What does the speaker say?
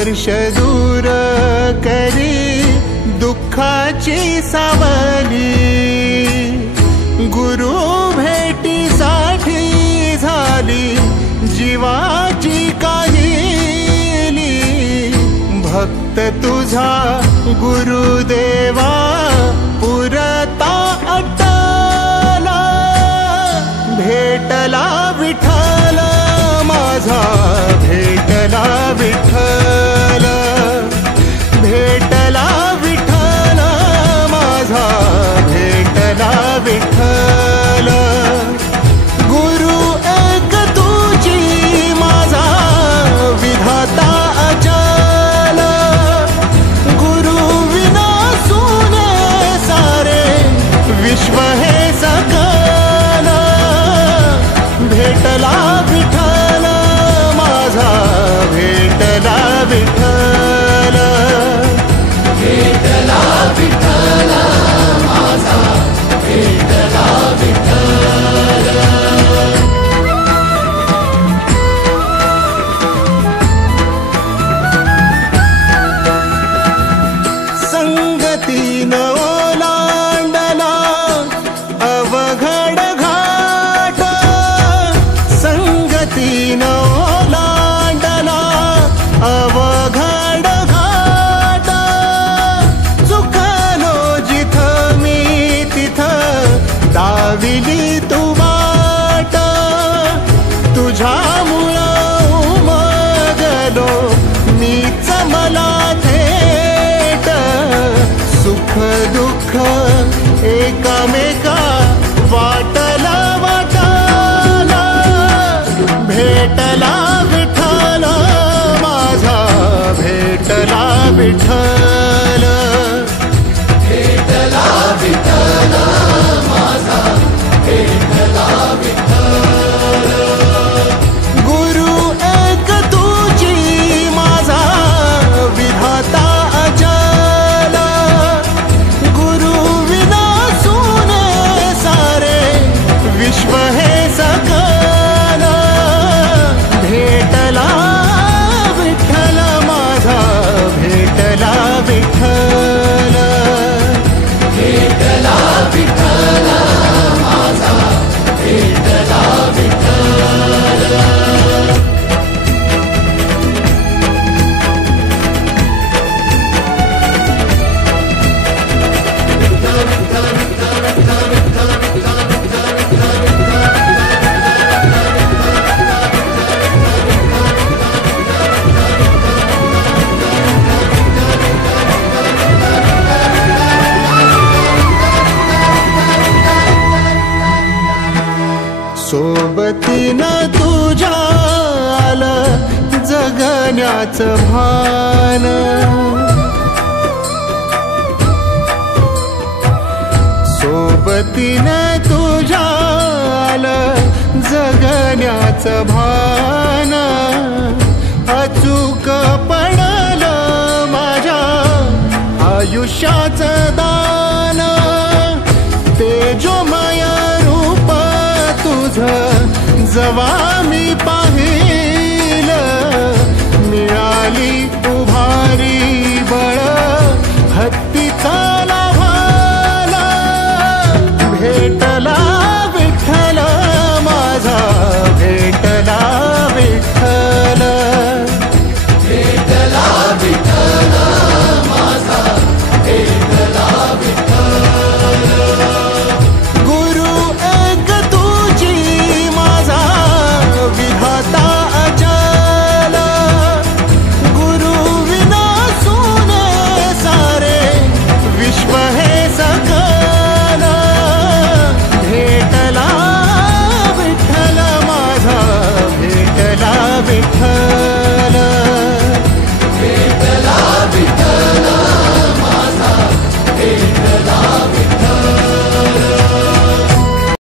स्पर्श दूर करी दुःखाची सावली, गुरु भेटीसाठी झाली जीवाची काहिली। भक्त तुझा गुरुदेवा पुरता अटला, भेटला विठ्ठल माझा, भेटला विठ्ठल, भेटला विठ्ठल माझा, भेटला विठ्ठल। गुरु एक तुझी माझा विधाता अचल, गुरु विना सुने सारे विश्व हे सकल। भेटला विठ्ठल माझा, भेटला विठ्ठल, भेटला विठ्ठल माझा, भेटला विठ्ठल। संगतीन ओलांडला अवघड घाट, संगतीन ओलांडला अवघड घाट। चुकलो जिथं मी तिथं दाविली तू वाट, तुझ्यामुळं उमगलो मीच मला थेट। सुख दुःख एकामेका वाटला वाटला, भेटला विठ्ठल माझा, भेटला विठ्ठल, भेटला विठ्ठल माझा, भेटला विठ्ठल। गुरु एक तुझी माझा विधाता अचल, गुरु विना सुने सारे विश्व हे सकल। भेटला विठ्ठल माझा, भेटला विठ्ठल, भेटला विठ्ठल माझा, भेटला विठ्ठल। सोबतीनं तुझ्या आलं जगण्याचं भान, सोबतीनं तुझ्या आलं जगण्याचं भान। अचूक पडलं माझ्या आयुष्याचं दान, तेजोमय रूप तुझं जवा